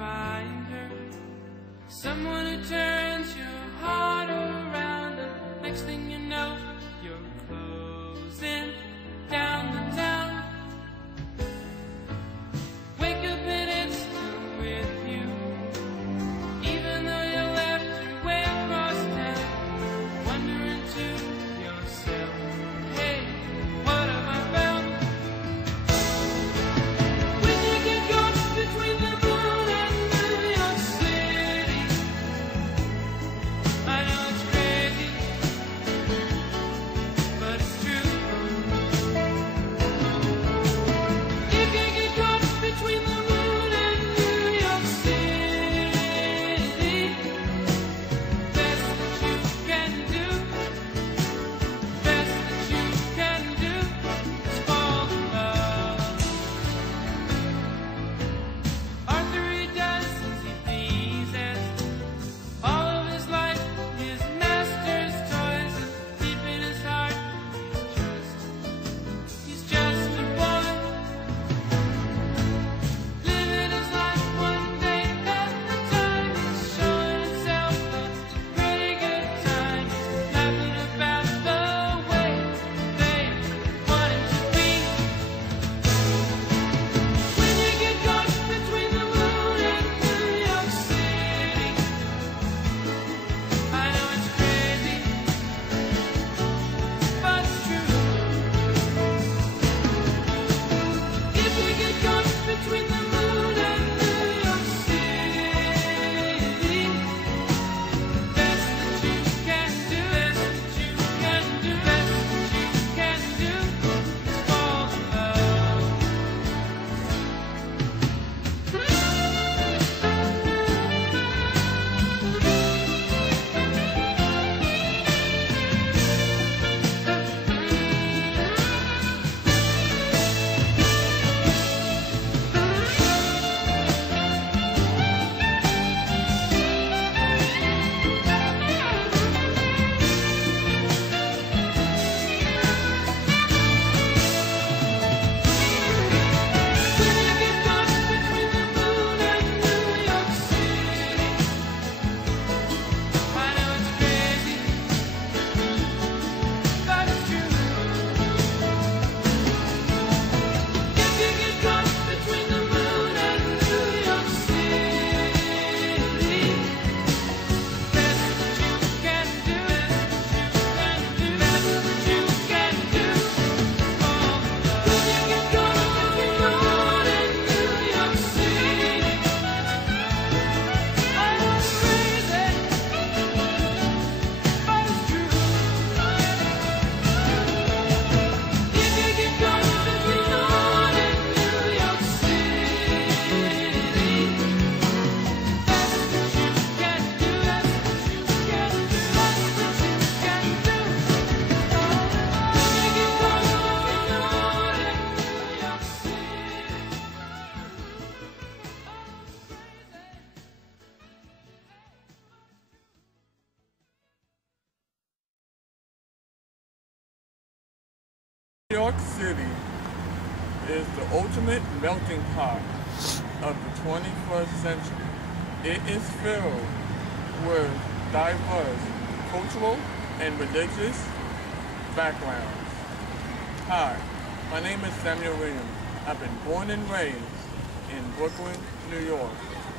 find her, someone who turns your heart around, and next thing you know, you're closing down the town. Wake up and it's still with you, even though you left your way across town, wondering to yourself, hey, what have I found? When you get caught between the moon and New York City, I know it's crazy, but it's true. If you get caught between the moon and New York City, best that you can do, best that you can do is fall in love. Arthur, he does as he pleases, all of his life his master's toys, and deep in his heart he's just a boy, living his life one day at a time. He's showing himself a pretty good time, laughing about the way they want him to be. When you get caught between the moon and New York City, I know it's crazy, but it's true. If you get caught between the moon and New York City, best that you can do, best that you can do, best that you can do is fall in love. When you get caught between the moon and New York City, I know it's crazy, but it's true. If you get caught between the moon and New York City, best that you can do, best that you can do, fall in love. When you get caught between the moon and New York City, I know it's crazy, but it's true. If you get caught between the moon and New York City, best that you can do, best that you can do, best that you can do. When you get caught between the moon and New York City, New York City is the ultimate melting pot of the 21st century. It is filled with diverse cultural and religious backgrounds. Hi, my name is Samuel Williams. I've been born and raised in Brooklyn, New York.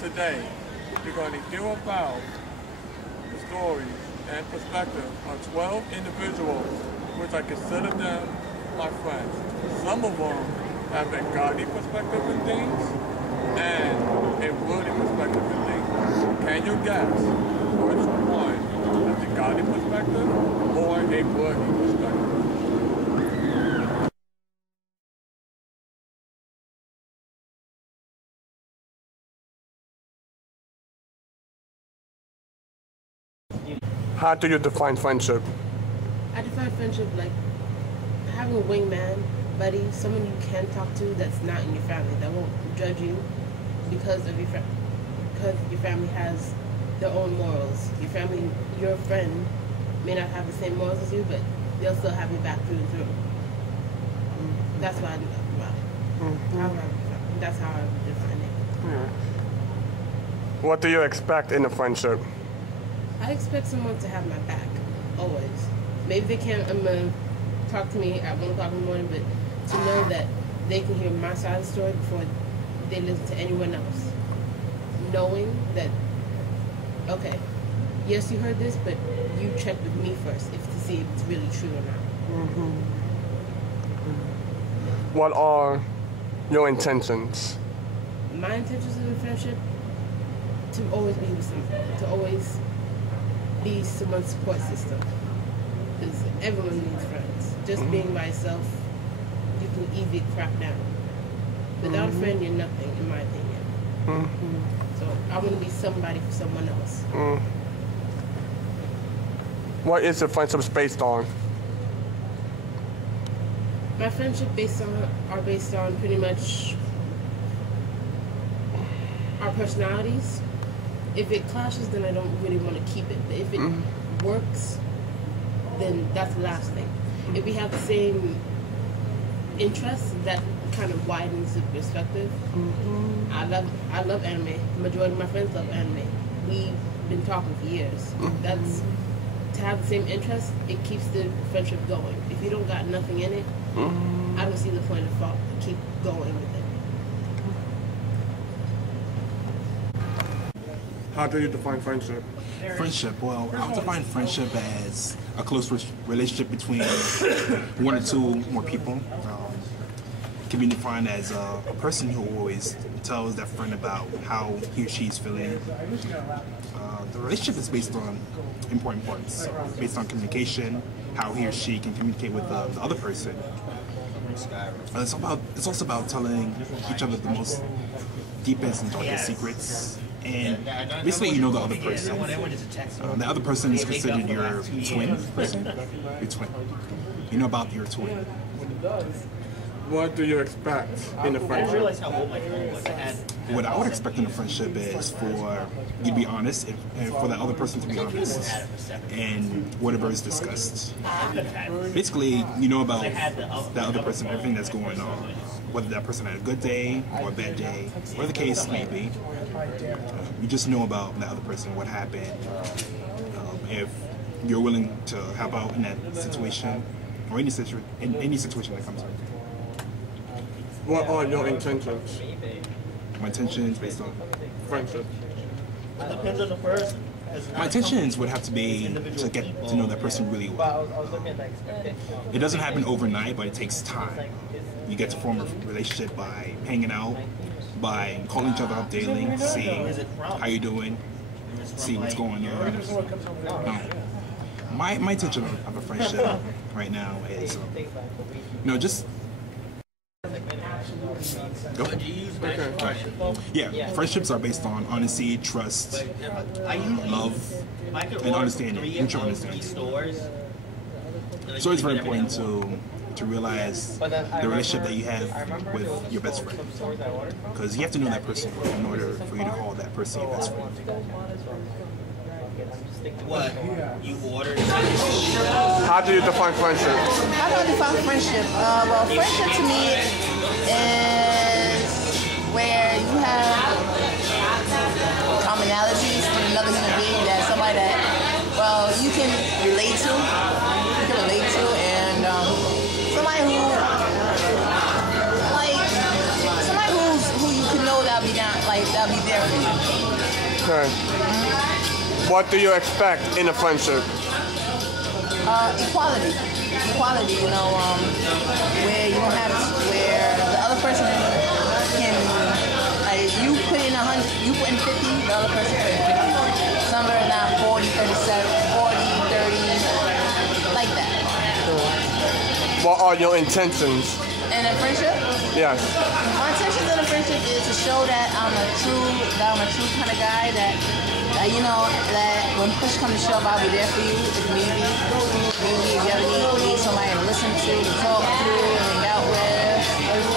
Today, we're going to hear about the stories and perspective of 12 individuals, which I consider them my friends. Some of them have a godly perspective in things and a worldly perspective in things. Can you guess which one has a godly perspective or a worldly perspective? How do you define friendship? I define friendship like having a wingman, buddy, someone you can talk to that's not in your family, that won't judge you because of because your family has their own morals. Your friend may not have the same morals as you, but they'll still have your back through and through. That's what I do about it. That's how I would define it. What do you expect in a friendship? I expect someone to have my back, always. Maybe they can't talk to me at 1 o'clock in the morning, but to know that they can hear my side of the story before they listen to anyone else. Knowing that, okay, yes, you heard this, but you check with me first to see if it's really true or not. What are your intentions? My intentions in a friendship, to always be with someone, to always be someone's support system. Because everyone needs friends. Just being by yourself, you can easily crack down. Without a friend, you're nothing, in my opinion. So I want to be somebody for someone else. What is the friendships based on? My friendship are based on pretty much our personalities. If it clashes, then I don't really want to keep it. But if it works, then that's the last thing. If we have the same interests, that kind of widens the perspective. I love anime. The majority of my friends love anime. We've been talking for years. That's to have the same interests. It keeps the friendship going. If you don't got nothing in it, I don't see the point of keep going with it. How do you define friendship? Friendship, well, I'll define friendship as a close relationship between one or two more people. It can be defined as a person who always tells their friend about how he or she is feeling. The relationship is based on important parts, based on communication, how he or she can communicate with the other person. It's also about telling each other the most deepest and darkest secrets. And basically, you know the other person. The other person is considered your twin person. Your twin. You know about your twin. What do you expect in a friendship? What I would expect in a friendship is for you to be honest and for that other person to be honest and whatever is discussed. Basically, you know about that other person, everything that's going on. Whether that person had a good day or a bad day, whatever the case may be. You just know about that other person, what happened. If you're willing to help out in that situation or any situation that comes up. What are your intentions? My intentions based on Friendship. It depends on the person. my intentions would have to be to get to know that person really well. It doesn't happen overnight, but it takes time. You get to form a relationship by hanging out, by calling each other up daily, seeing how you're doing, see what's going on. My intention of a friendship right now is, just go ahead. Yeah, friendships are based on honesty, trust, love, and understanding, mutual understanding. So it's very important to realize the relationship that you have with your best friend, because you have to know that person in order for you to call that person your best friend. What? You ordered? How do you define friendship? How do I define friendship? Well, friendship to me is where you have commonalities with another human being, that somebody that, well, you can relate to, and somebody who you can know that'll be down, that'll be there for you. Okay. What do you expect in a friendship? Equality, where you don't have, where the other person can, you put in 100, you put in 50, the other person put in 50. Some are not 40, 37, 40, 30, like that. What are your intentions? In a friendship? Yes. My intentions in a friendship is to show that I'm a true kind of guy, that when push comes to shove, I'll be there for you if need be. Maybe if you ever need somebody to listen to, talk to, hang out with.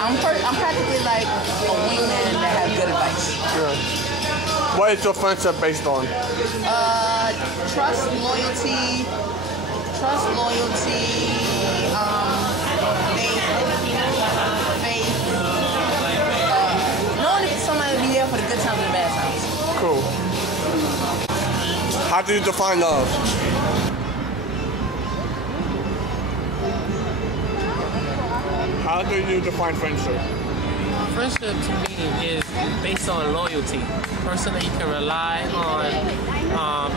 I'm practically like a wingman that has good advice. Good. What is your friendship based on? Trust, loyalty, faith. Knowing that somebody will be there for the good times and the bad times. Cool. How do you define love? How do you define friendship? Friendship to me is based on loyalty. Person that you can rely on,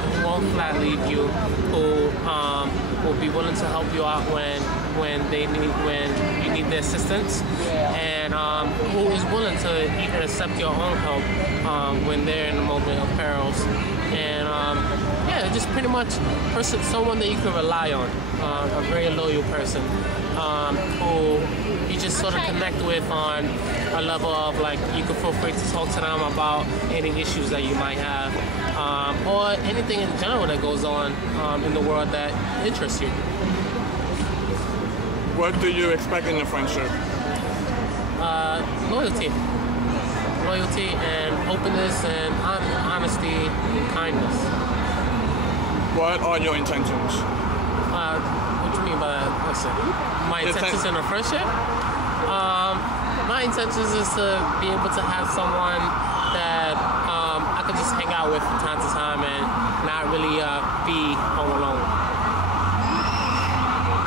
who won't flat leave you, who will be willing to help you out when you need their assistance, and who is willing to even accept your own help when they're in a moment of perils. And yeah, just pretty much someone that you can rely on, a very loyal person who you just sort of connect with on a level of like you can feel free to talk to them about any issues that you might have, or anything in general that goes on in the world that interests you. What do you expect in a friendship? Loyalty and openness and honesty and kindness. What are your intentions? What do you mean by that? Listen, my intentions in a friendship? My intentions is to be able to have someone that I could just hang out with from time to time and not really be home alone.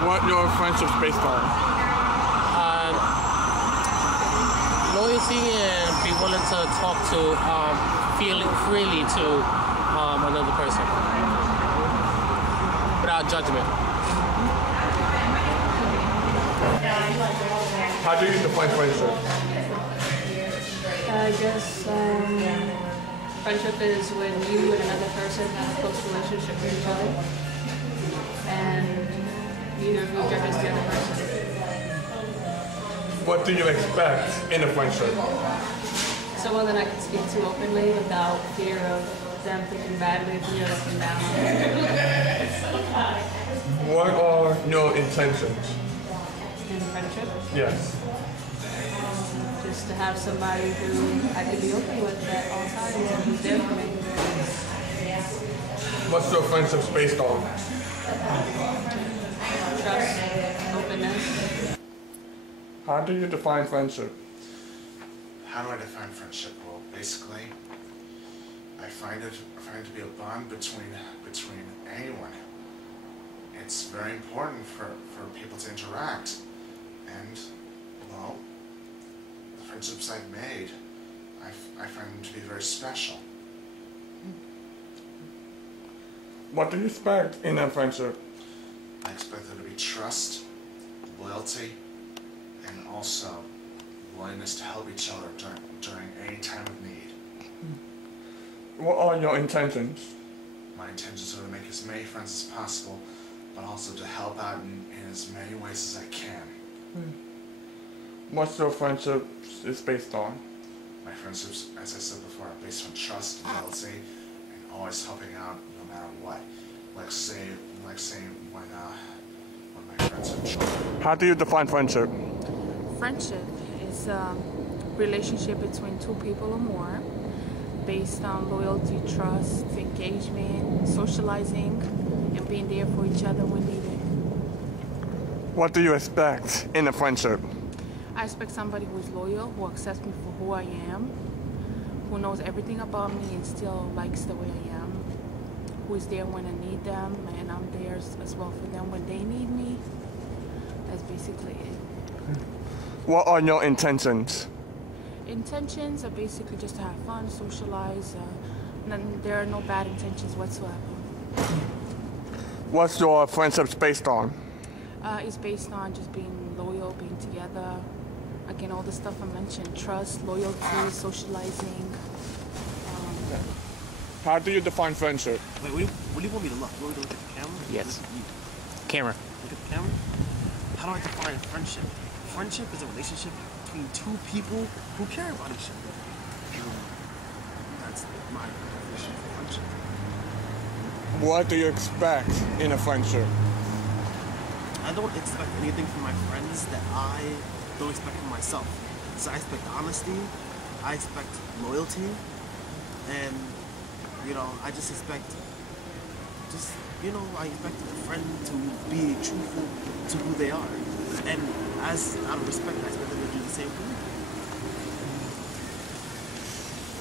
What your friendships based on? Loyalty and be willing to talk to, feel freely to another person without judgment. How do you define friendship? I guess friendship is when you and another person have a close relationship with each other, and neither of you judges the other person. What do you expect in a friendship? Someone that I can speak to openly without fear of them thinking badly of me or looking down on me. What are your intentions? In friendship, Yes. just to have somebody who I can be open with at all times and who's there for me. What's your friendships based on? Trust, openness. How do you define friendship? How do I define friendship? Well, basically, I find it to be a bond between anyone. It's very important for people to interact, and well, the friendships I've made, I find them to be very special. What do you expect in a friendship? I expect there to be trust, loyalty, and also willingness to help each other during any time of need. What are your intentions? My intentions are to make as many friends as possible, but also to help out in as many ways as I can. What's your friendship is based on? My friendships, as I said before, are based on trust, loyalty, and always helping out no matter what. Like saying when my friends are children. How do you define friendship? Friendship is a relationship between two people or more based on loyalty, trust, engagement, socializing, and being there for each other when needed. What do you expect in a friendship? I expect somebody who is loyal, who accepts me for who I am, who knows everything about me and still likes the way I am, who is there when I need them, and I'm there as well for them when they need me. That's basically it. What are your intentions? Intentions are basically just to have fun, socialize. There are no bad intentions whatsoever. What's your friendships based on? It's based on just being loyal, being together. Again, all the stuff I mentioned: trust, loyalty, socializing. How do you define friendship? Wait, what do you want me to look? You want me to look at the camera? Yes. Camera. Look at the camera? How do I define friendship? Friendship is a relationship between two people who care about each other. That's my definition of friendship. What do you expect in a friendship? I don't expect anything from my friends that I don't expect from myself. So I expect honesty, I expect loyalty, and I just expect, I expect a friend to be truthful to who they are. And out of respect, I expect them to do the same for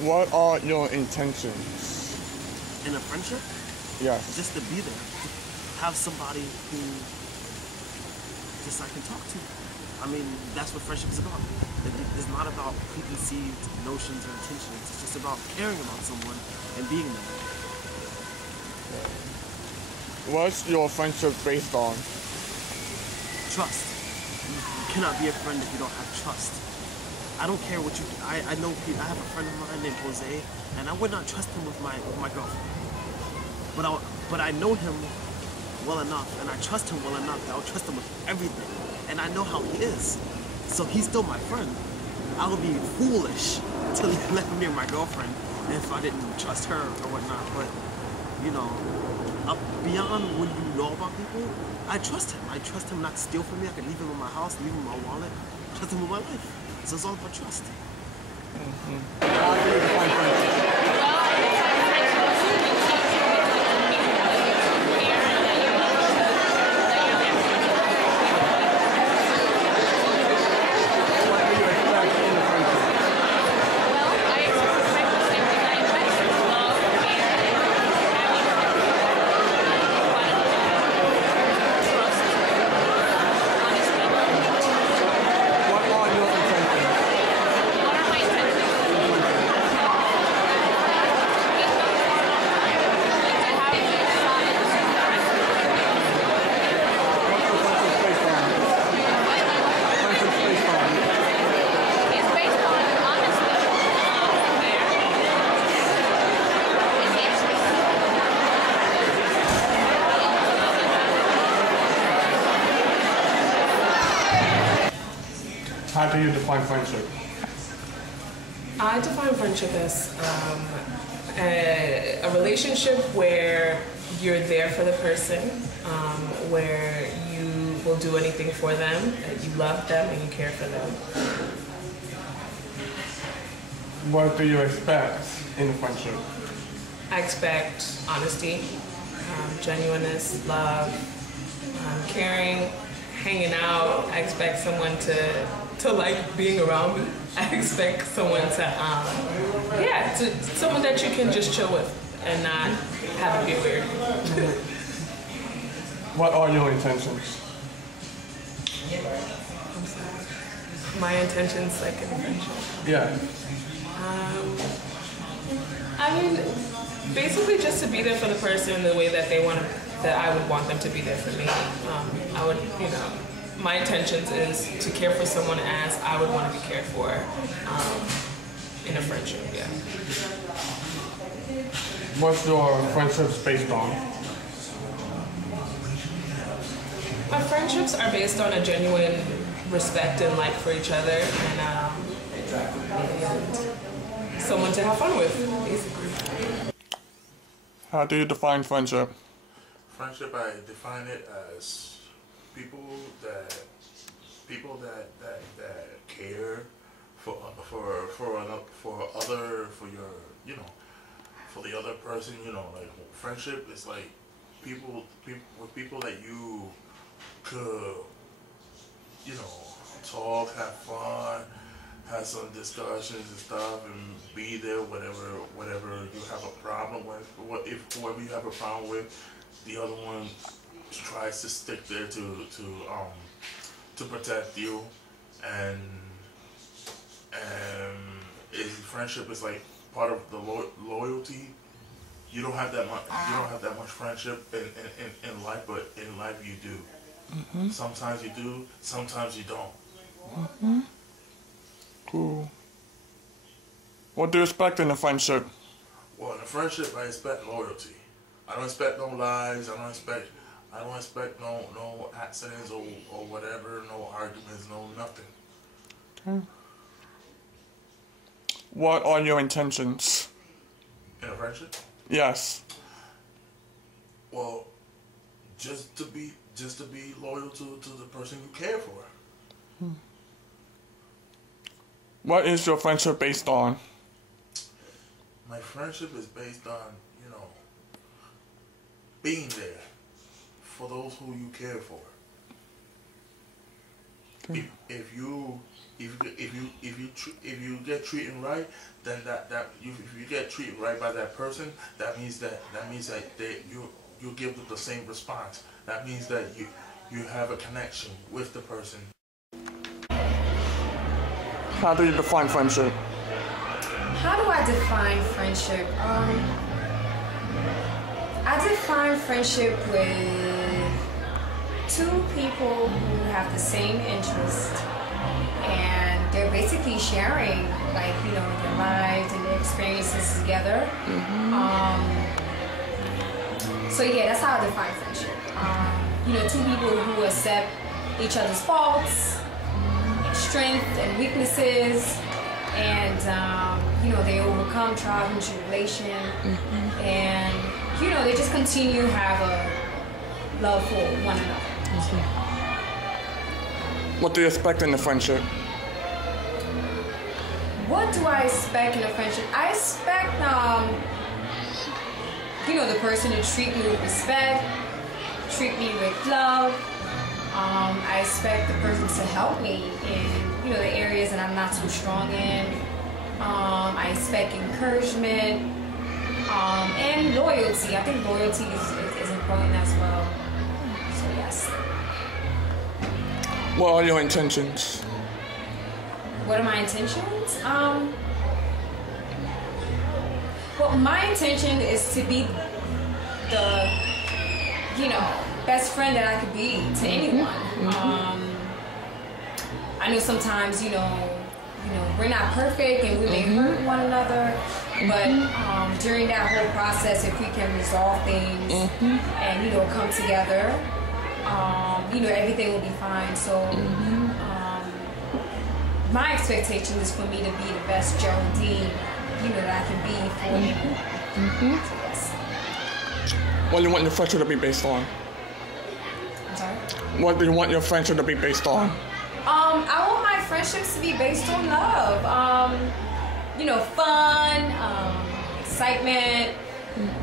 me. What are your intentions? In a friendship, Yes. just to be there, have somebody who just I can talk to. I mean, that's what friendship is about. It's not about preconceived notions or intentions. It's just about caring about someone and being there. What's your friendship based on? Trust. You cannot be a friend if you don't have trust. I don't care what you. I know people. I have a friend of mine named Jose, and I would not trust him with my girlfriend. But I know him well enough, and I trust him well enough that I'll trust him with everything. And I know how he is, so he's still my friend. I would be foolish to let him near my girlfriend if I didn't trust her or whatnot. But you know, up beyond when you know about people, I trust him. I trust him not to steal from me. I can leave him in my house, leave him in my wallet, trust him with my life. So it's all about trust. How do you define friendship? I define friendship as a relationship where you're there for the person, where you will do anything for them, that you love them and you care for them. What do you expect in a friendship? I expect honesty, genuineness, love, caring, hanging out. I expect someone to like being around me. I expect someone to someone that you can just chill with and not have it be weird. What are your intentions? I'm sorry. My intentions, like in a friendship. Yeah. I mean, basically just to be there for the person the way that that I would want them to be there for me. I would, my intentions is to care for someone as I would want to be cared for in a friendship, yeah. What's your friendships based on? My friendships are based on a genuine respect and like for each other and someone to have fun with, basically. How do you define friendship? Friendship, I define it as people that care for the other person. Like friendship is like people that you could talk, have fun, have some discussions and stuff, and be there whatever you have a problem with. If whoever you have a problem with, the other one tries to stick there to protect you, and friendship is like part of the loyalty. You don't have that much friendship in life, but in life you do. Mm-hmm. Sometimes you do, sometimes you don't. Mm-hmm. Cool. What do you expect in a friendship? Well, in a friendship, I expect loyalty. I don't expect no lies. I don't expect no accidents or whatever, no arguments, no nothing. Okay. What are your intentions? In a friendship? Yes. Well, just to be loyal to the person you care for. What is your friendship based on? My friendship is based on, being there for those who you care for. if you get treated right, then if you get treated right by that person, that means that you give them the same response. That means that you have a connection with the person. How do you define friendship? How do I define friendship? I define friendship with two people who have the same interest, and they're basically sharing, like, you know, their lives and their experiences together. So yeah, that's how I define friendship. You know, two people who accept each other's faults, strengths and weaknesses, and you know, they overcome trials and tribulation, and you know, they just continue to have a love for one another. What do you expect in a friendship? What do I expect in a friendship? I expect, you know, the person to treat me with respect, treat me with love. I expect the person to help me in, you know, the areas that I'm not too strong in. I expect encouragement, and loyalty. I think loyalty is important as well. So yes. What are your intentions? What are my intentions? Well, my intention is to be the, you know, best friend that I could be to anyone. I know sometimes, you know, we're not perfect and we may hurt one another, but during that whole process, if we can resolve things and, you know, come together, you know, everything will be fine. So my expectation is for me to be the best Geraldine, you know, that I can be for anyone. So yes. What do you want your friendship to be based on? I'm sorry? What do you want your friendship to be based on? I want my friendships to be based on love. You know, fun, excitement.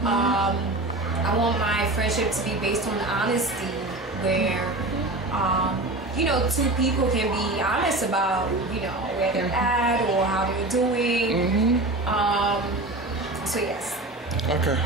I want my friendship to be based on honesty, where, you know, two people can be honest about, you know, where they're at or how they're doing. So yes. Okay.